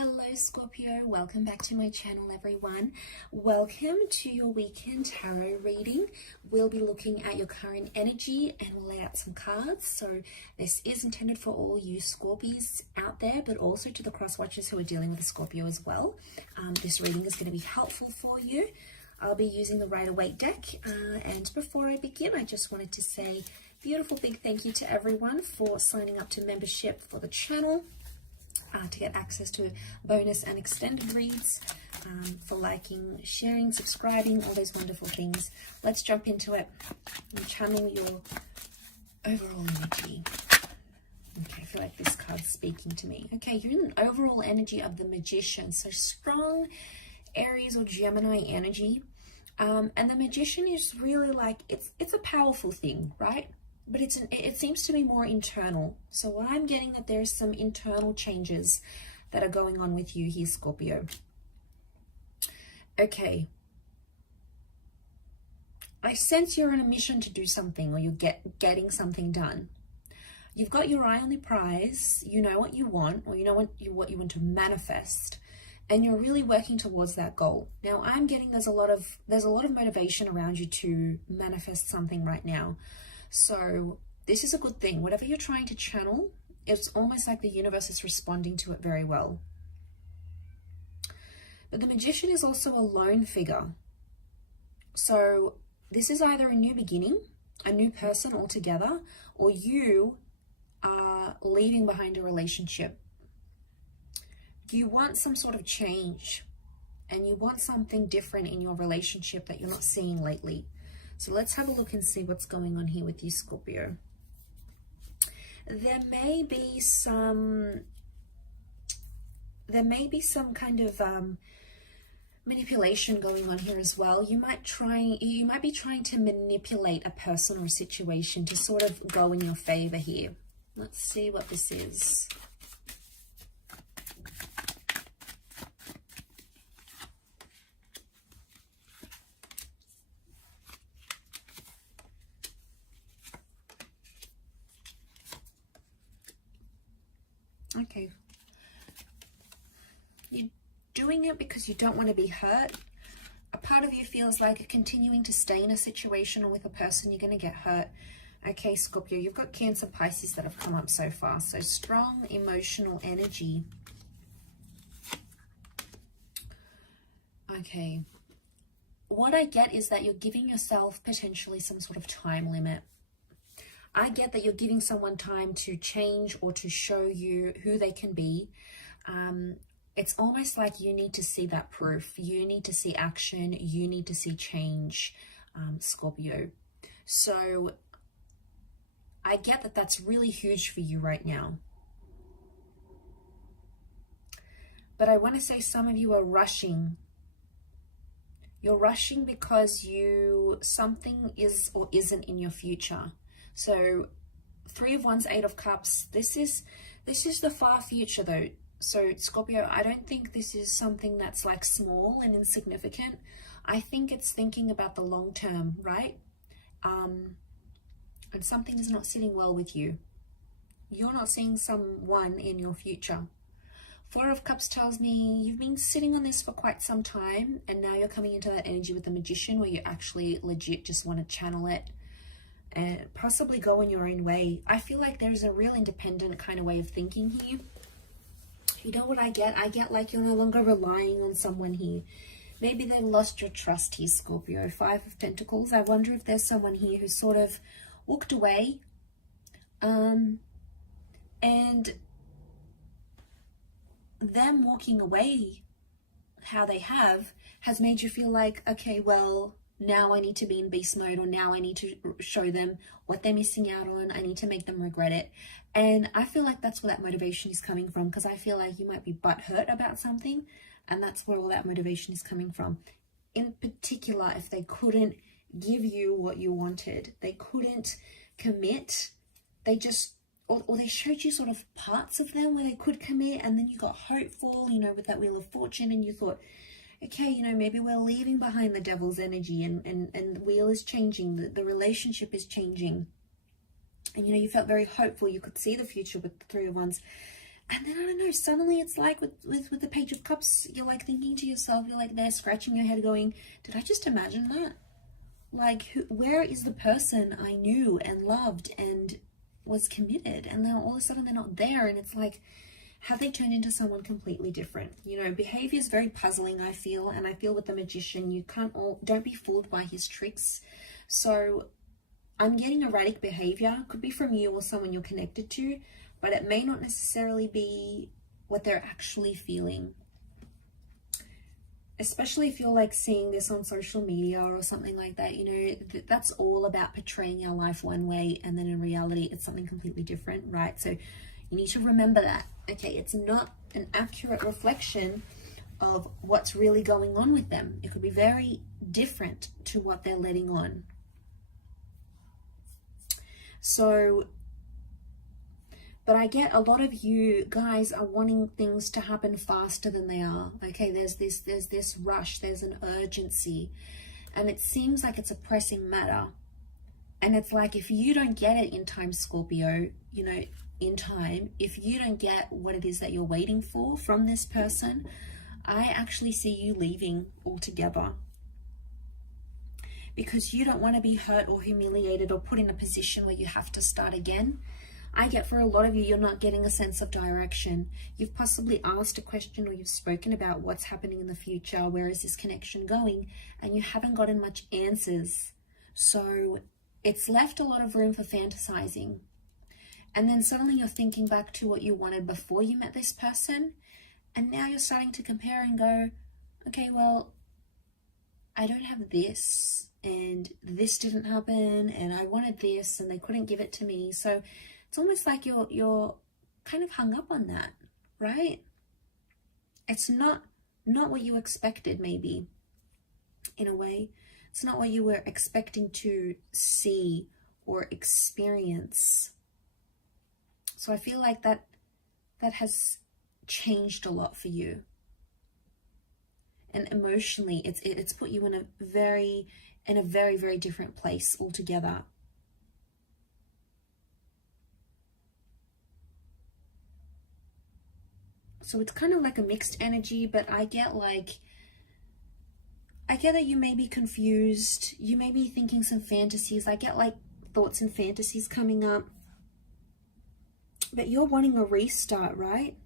Hello Scorpio, welcome back to my channel everyone. Welcome to your weekend tarot reading. We'll be looking at your current energy and we'll lay out some cards. So this is intended for all you Scorpies out there, but also to the cross watchers who are dealing with a Scorpio as well. This reading is going to be helpful for you. I'll be using the Rider-Waite deck, and before I begin, I just wanted to say beautiful big thank you to everyone for signing up to membership for the channel. To get access to bonus and extended reads, for liking, sharing, subscribing, all those wonderful things. Let's jump into it and channel your overall energy. Okay, I feel like this card's speaking to me. Okay, you're in an overall energy of the Magician, so strong Aries or Gemini energy. And the Magician is really like, it's a powerful thing, right? But it seems to be more internal. So what I'm getting that there's some internal changes that are going on with you here, Scorpio. Okay. I sense you're on a mission to do something, or you're getting something done. You've got your eye on the prize. You know what you want, or you know what you want to manifest, and you're really working towards that goal. Now I'm getting there's a lot of motivation around you to manifest something right now. So this is a good thing. Whatever you're trying to channel, it's almost like the universe is responding to it very well. But the Magician is also a lone figure. So this is either a new beginning, a new person altogether, or you are leaving behind a relationship. You want some sort of change, and you want something different in your relationship that you're not seeing lately. So let's have a look and see what's going on here with you, Scorpio. There may be some kind of manipulation going on here as well. You might be trying to manipulate a person or a situation to sort of go in your favor here. Let's see what this is. Okay, you're doing it because you don't want to be hurt. A part of you feels like continuing to stay in a situation or with a person, you're going to get hurt. Okay, Scorpio, you've got Cancer, Pisces that have come up so far. So strong emotional energy. Okay, what I get is that you're giving yourself potentially some sort of time limit. I get that you're giving someone time to change or to show you who they can be. It's almost like you need to see that proof. You need to see action. You need to see change, Scorpio. So I get that that's really huge for you right now. But I want to say some of you are rushing. You're rushing because something is or isn't in your future. So 3 of Wands, 8 of Cups, this is the far future though. So Scorpio, I don't think this is something that's like small and insignificant. I think it's thinking about the long term, right? And something is not sitting well with you. You're not seeing someone in your future. 4 of Cups tells me you've been sitting on this for quite some time, and now you're coming into that energy with the Magician where you actually legit just want to channel it and possibly go in your own way. I feel like there's a real independent kind of way of thinking here. You know what I get? I get like you're no longer relying on someone here. Maybe they've lost your trust here, Scorpio. 5 of Pentacles. I wonder if there's someone here who's sort of walked away. And them walking away, how they has made you feel like, okay, well, now I need to be in beast mode, or now I need to show them what they're missing out on. I need to make them regret it. And I feel like that's where that motivation is coming from, because I feel like you might be butthurt about something, and that's where all that motivation is coming from. In particular, if they couldn't give you what you wanted, they couldn't commit, they just, or they showed you sort of parts of them where they could commit, and then you got hopeful, you know, with that Wheel of Fortune, and you thought, okay, you know, maybe we're leaving behind the Devil's energy, and the wheel is changing, the relationship is changing. And, you know, you felt very hopeful. You could see the future with the 3 of Wands. And then, I don't know, suddenly it's like with the Page of Cups, you're like thinking to yourself, you're like there scratching your head going, did I just imagine that? Like, where is the person I knew and loved and was committed? And now all of a sudden they're not there. And it's like, have they turned into someone completely different? You know, behavior is very puzzling, I feel. And I feel with the Magician, don't be fooled by his tricks. So I'm getting erratic behavior. Could be from you or someone you're connected to, but it may not necessarily be what they're actually feeling. Especially if you're like seeing this on social media or something like that, you know, that's all about portraying our life one way, and then in reality, it's something completely different, right? So you need to remember that, okay, it's not an accurate reflection of what's really going on with them. It could be very different to what they're letting on. So, but I get a lot of you guys are wanting things to happen faster than they are. Okay, there's this rush, there's an urgency, and it seems like it's a pressing matter. And it's like, if you don't get it in time, Scorpio, you know, in time, if you don't get what it is that you're waiting for from this person, I actually see you leaving altogether. Because you don't want to be hurt or humiliated or put in a position where you have to start again. I get for a lot of you, you're not getting a sense of direction. You've possibly asked a question or you've spoken about what's happening in the future, where is this connection going, and you haven't gotten much answers. So it's left a lot of room for fantasizing. And then suddenly you're thinking back to what you wanted before you met this person, and now you're starting to compare and go, okay, well, I don't have this, and this didn't happen, and I wanted this, and they couldn't give it to me. So it's almost like you're kind of hung up on that, right? It's not what you expected, maybe, in a way. It's not what you were expecting to see or experience. So I feel like that has changed a lot for you. And emotionally, it's put you in a very, very different place altogether. So it's kind of like a mixed energy, but I get that you may be confused. You may be thinking some fantasies. I get like thoughts and fantasies coming up. But you're wanting a restart, right?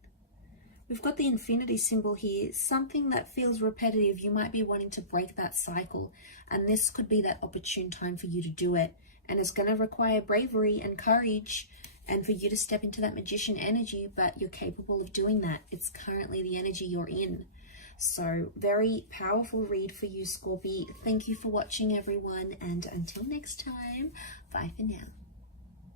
We've got the infinity symbol here. Something that feels repetitive. You might be wanting to break that cycle. And this could be that opportune time for you to do it. And it's going to require bravery and courage, and for you to step into that Magician energy, but you're capable of doing that. It's currently the energy you're in. So very powerful read for you, Scorpio. Thank you for watching, everyone. And until next time, bye for now.